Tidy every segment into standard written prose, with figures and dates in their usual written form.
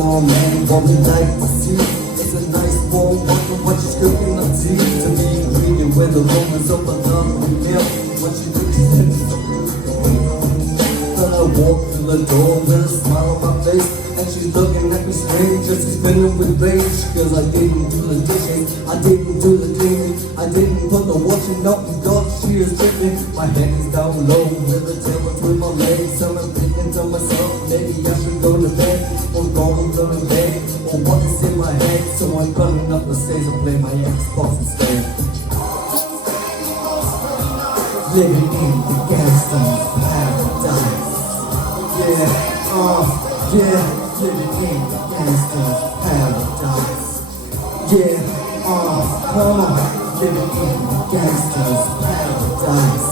for a man, what we like to see. It's a nice warm wonder what she's cooking up tea. To be greedy with the romance of a lovely meal. When she looks at me, I walk through the door with a smile on my face, and she's looking at me strange, just spinning with rage. Cause I didn't do the dishes, I didn't do the cleaning, I didn't put the washing up and dog, she is tripping. My head is down low with a tail between my legs, and I'm thinking to myself, maybe I should go to bed, or go to bed, or what is in my head. So I'm running up the stairs and play my Xbox instead. Living in the Gangstas paradise. Yeah, living in the Gangstas paradise. Yeah, come on, living in the Gangstas paradise.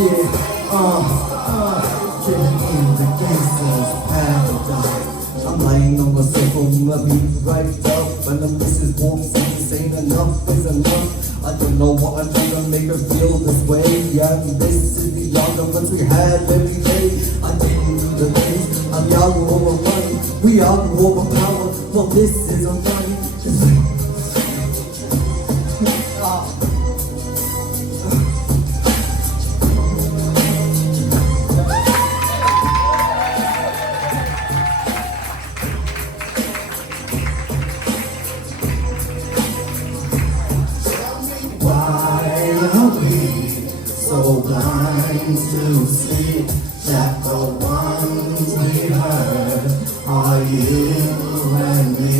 Yeah, living in the Gangstas paradise. I'm lying on my sofa with my feet right up, and the missus walks in saying enough is enough. I don't know what I'm trying to make her feel this way. Yeah, this is the arguments we had every day. I didn't do the things, I'm young over money. We argue over power, well this isn't funny. So blind to see that the ones we heard are you and me.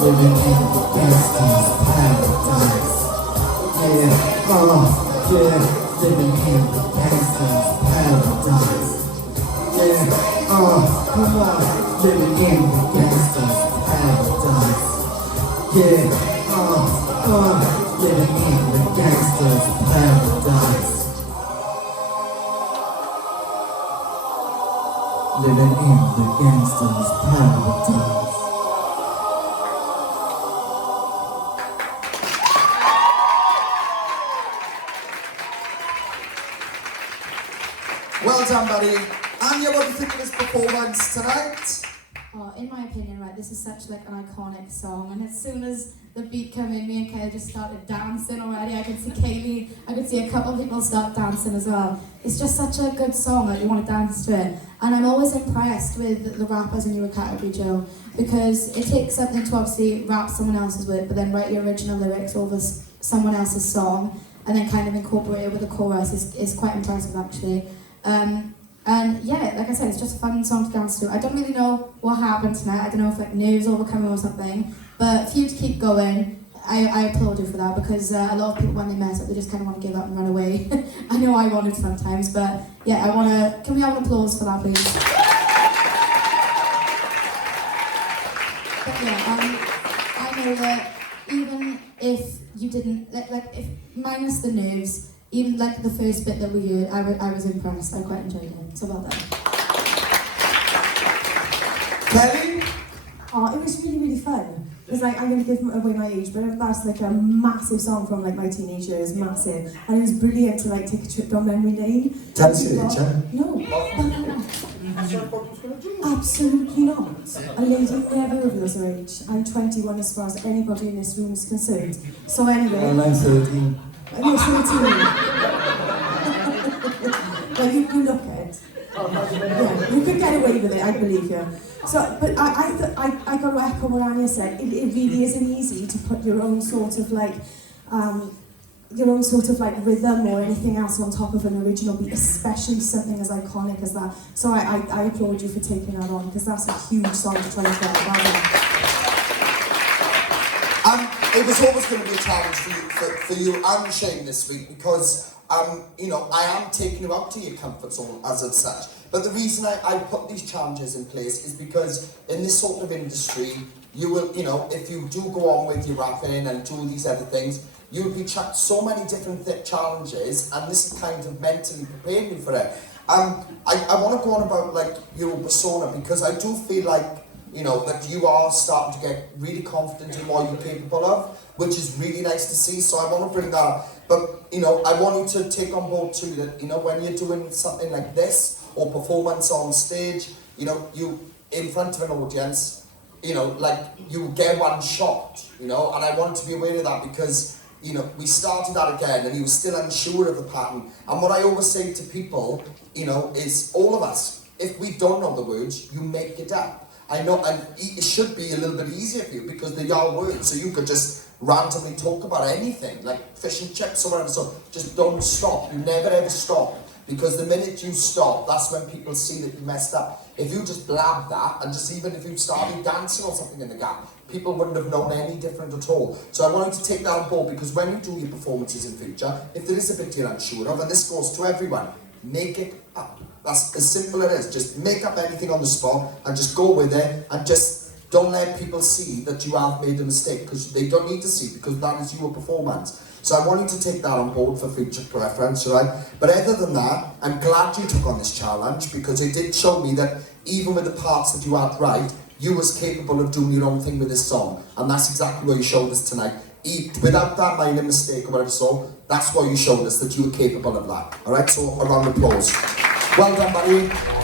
Living in the Gangstas paradise. Yeah, living in the Gangstas paradise. Yeah, come on, living in the Gangstas paradise. Yeah, living in the Gangstas paradise. Living in the Gangstas paradise. Well done, buddy. Anya, what do you think of this performance tonight? Oh, in my opinion, right, this is such like an iconic song, and as soon as the beat came in, me and Kaylee just started dancing already. I could see Kaylee, I could see a couple of people start dancing as well. It's just such a good song that you want to dance to it. And I'm always impressed with the rappers in your category, Joe, because it takes something to obviously rap someone else's word, but then write your original lyrics over someone else's song, and then kind of incorporate it with a chorus is quite impressive, actually. And yeah, like I said, it's just a fun song to dance to. I don't really know what happened tonight. I don't know if like nerves overcome or something. But for you to keep going, I applaud you for that, because a lot of people when they mess up, they just kind of want to give up and run away. I know I wanted sometimes, but yeah, can we have an applause for that, please? But yeah, I know that even if you didn't, like if minus the nerves, even like the first bit that we heard, I was impressed. I quite enjoyed it. So well done. Kelly? Oh, it was really, really fun. It's like, I'm going to give away my age, but that's like a massive song from like my teenage years, massive. And it was brilliant to like take a trip down memory lane. Tell us your age, huh? No. Absolutely not. A lady never reveals her age. I'm 21 as far as anybody in this room is concerned. So anyway. And I'm 13. You're 13. Well, you look it. Yeah, you could get away with it, I believe you. So, but I got to echo what Anya said. It really isn't easy to put your own sort of like rhythm or anything else on top of an original beat, especially something as iconic as that. So I applaud you for taking that on, because that's a huge song to try and get about. It was always going to be a challenge for you and Shane this week, because you know, I am taking you out to your comfort zone as such. But the reason I put these challenges in place is because in this sort of industry, you will, you know, if you do go on with your rapping and do these other things, you'll be chucked so many different challenges, and this is kind of mentally preparing you for it. I want to go on about like your persona, because I do feel like, you know, that you are starting to get really confident in what you're capable of, which is really nice to see. So I want to bring that But, you know, I want you to take on board too that, you know, when you're doing something like this, or performance on stage, you know, you, in front of an audience, you know, like, you get one shot, you know, and I want to be aware of that because, you know, we started that again and he was still unsure of the pattern. And what I always say to people, you know, is all of us, if we don't know the words, you make it up. I know, and it should be a little bit easier for you because they are words, so you could just randomly talk about anything, like fish and chips or whatever, so just don't stop. You never ever stop, because the minute you stop, that's when people see that you messed up. If you just blab that, and just even if you started dancing or something in the gap, people wouldn't have known any different at all. So I want you to take that on board, because when you do your performances in future, if there is a bit you're unsure of, and this goes to everyone, make it up. That's as simple as it is. Just make up anything on the spot and just go with it, and just don't let people see that you have made a mistake, because they don't need to see, because that is your performance. So I want you to take that on board for future preference, right? But other than that, I'm glad you took on this challenge, because it did show me that even with the parts that you had right, you was capable of doing your own thing with this song, and that's exactly what you showed us tonight. Without that minor mistake or whatever, so that's what you showed us, that you were capable of that. All right, so a round of applause. Well done, buddy.